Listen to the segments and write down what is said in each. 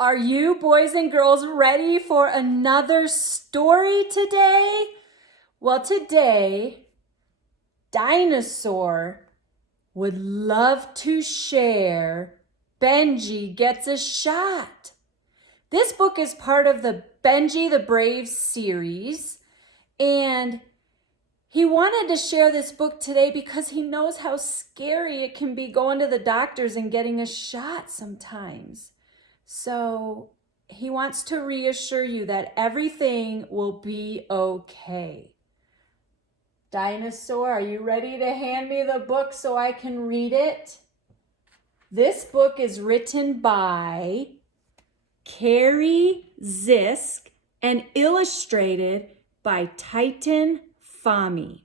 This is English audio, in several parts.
Are you boys and girls ready for another story today? Well, today, Dinosaur would love to share Benji Gets a Shot. This book is part of the Benji the Brave series, and he wanted to share this book today because he knows how scary it can be going to the doctors and getting a shot sometimes. So he wants to reassure you that everything will be okay. Dinosaur, are you ready to hand me the book so I can read it? This book is written by Carrie, Zysk and illustrated by Titan Fahmi.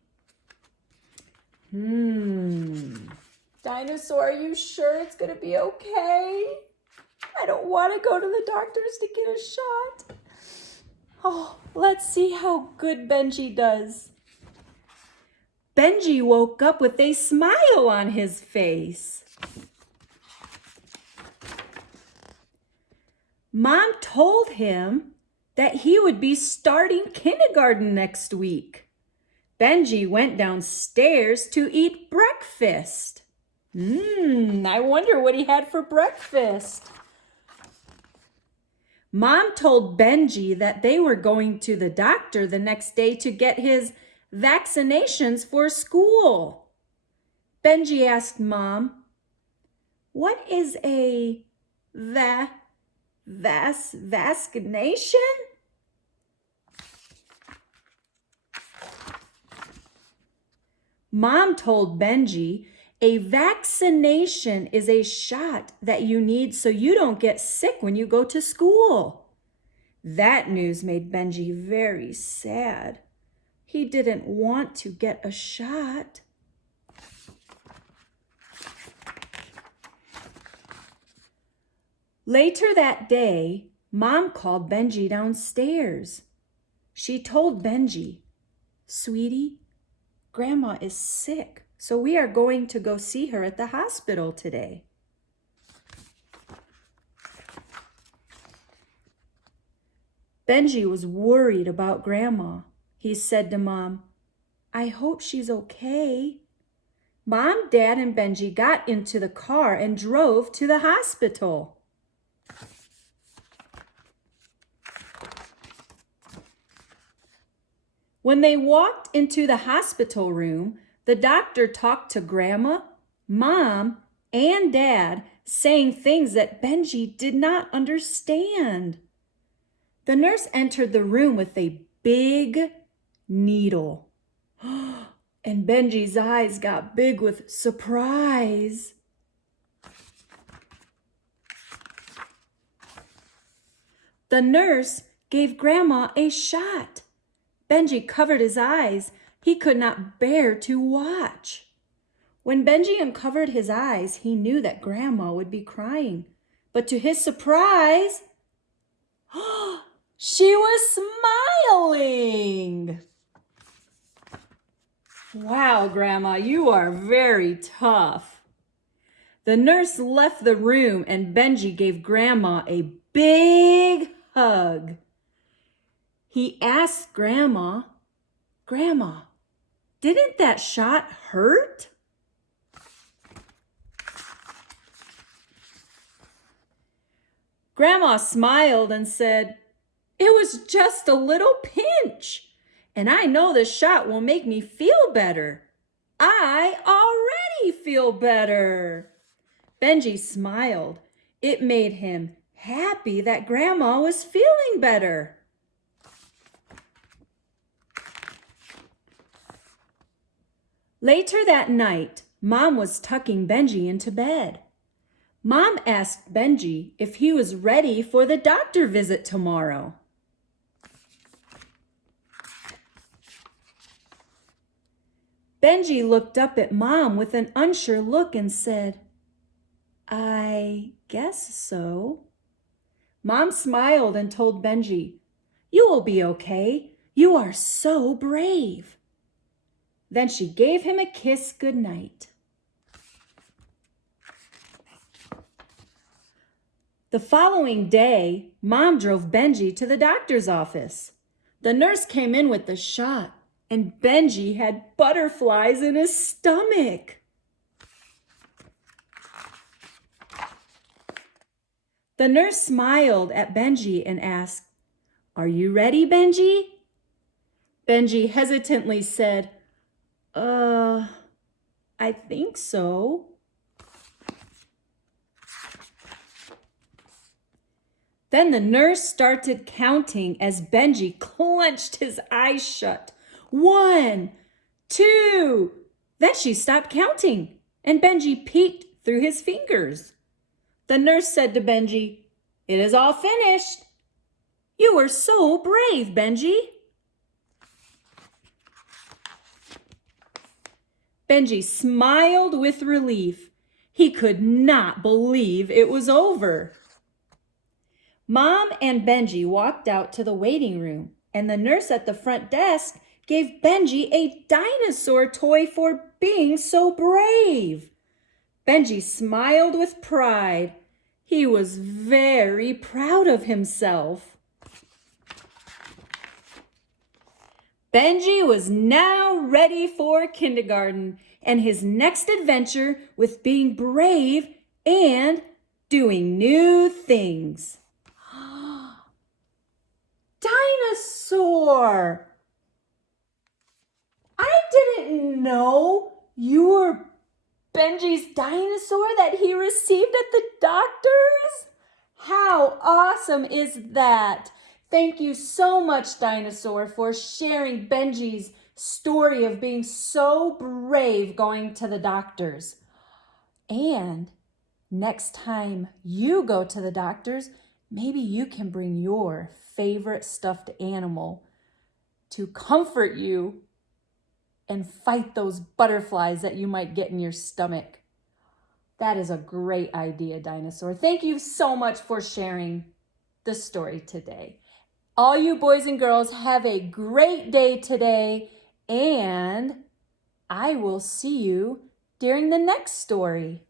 Dinosaur, are you sure it's going to be okay? I don't want to go to the doctors to get a shot. Oh, let's see how good Benji does. Benji woke up with a smile on his face. Mom told him that he would be starting kindergarten next week. Benji went downstairs to eat breakfast. I wonder what he had for breakfast. Mom told Benji that they were going to the doctor the next day to get his vaccinations for school. Benji asked Mom, "What is a vaccination?" Mom told Benji, a vaccination is a shot that you need so you don't get sick when you go to school. That news made Benji very sad. He didn't want to get a shot. Later that day, Mom called Benji downstairs. She told Benji, "Sweetie, Grandma is sick, so we are going to go see her at the hospital today." Benji was worried about Grandma. He said to Mom, "I hope she's okay." Mom, Dad, and Benji got into the car and drove to the hospital. When they walked into the hospital room, the doctor talked to Grandma, Mom, and Dad, saying things that Benji did not understand. The nurse entered the room with a big needle. And Benji's eyes got big with surprise. The nurse gave Grandma a shot. Benji covered his eyes. He could not bear to watch. When Benji uncovered his eyes, he knew that Grandma would be crying. But to his surprise, she was smiling. Wow, Grandma, you are very tough. The nurse left the room and Benji gave Grandma a big hug. He asked Grandma, "Grandma, didn't that shot hurt?" Grandma smiled and said, "It was just a little pinch, and I know the shot will make me feel better. I already feel better." Benji smiled. It made him happy that Grandma was feeling better. Later that night, Mom was tucking Benji into bed. Mom asked Benji if he was ready for the doctor visit tomorrow. Benji looked up at Mom with an unsure look and said, "I guess so." Mom smiled and told Benji, "You will be okay. You are so brave." Then she gave him a kiss goodnight. The following day, Mom drove Benji to the doctor's office. The nurse came in with the shot, and Benji had butterflies in his stomach. The nurse smiled at Benji and asked, "Are you ready, Benji?" Benji hesitantly said, I think so." Then the nurse started counting as Benji clenched his eyes shut. 1, 2. Then she stopped counting, and Benji peeked through his fingers. The nurse said to Benji, "It is all finished." "You were so brave, Benji." Benji smiled with relief. He could not believe it was over. Mom and Benji walked out to the waiting room, and the nurse at the front desk gave Benji a dinosaur toy for being so brave. Benji smiled with pride. He was very proud of himself. Benji was now ready for kindergarten and his next adventure with being brave and doing new things. Dinosaur! I didn't know you were Benji's dinosaur that he received at the doctor's? How awesome is that? Thank you so much, Dinosaur, for sharing Benji's story of being so brave going to the doctor's. And next time you go to the doctor's, maybe you can bring your favorite stuffed animal to comfort you and fight those butterflies that you might get in your stomach. That is a great idea, Dinosaur. Thank you so much for sharing the story today. All you boys and girls have a great day today, and I will see you during the next story.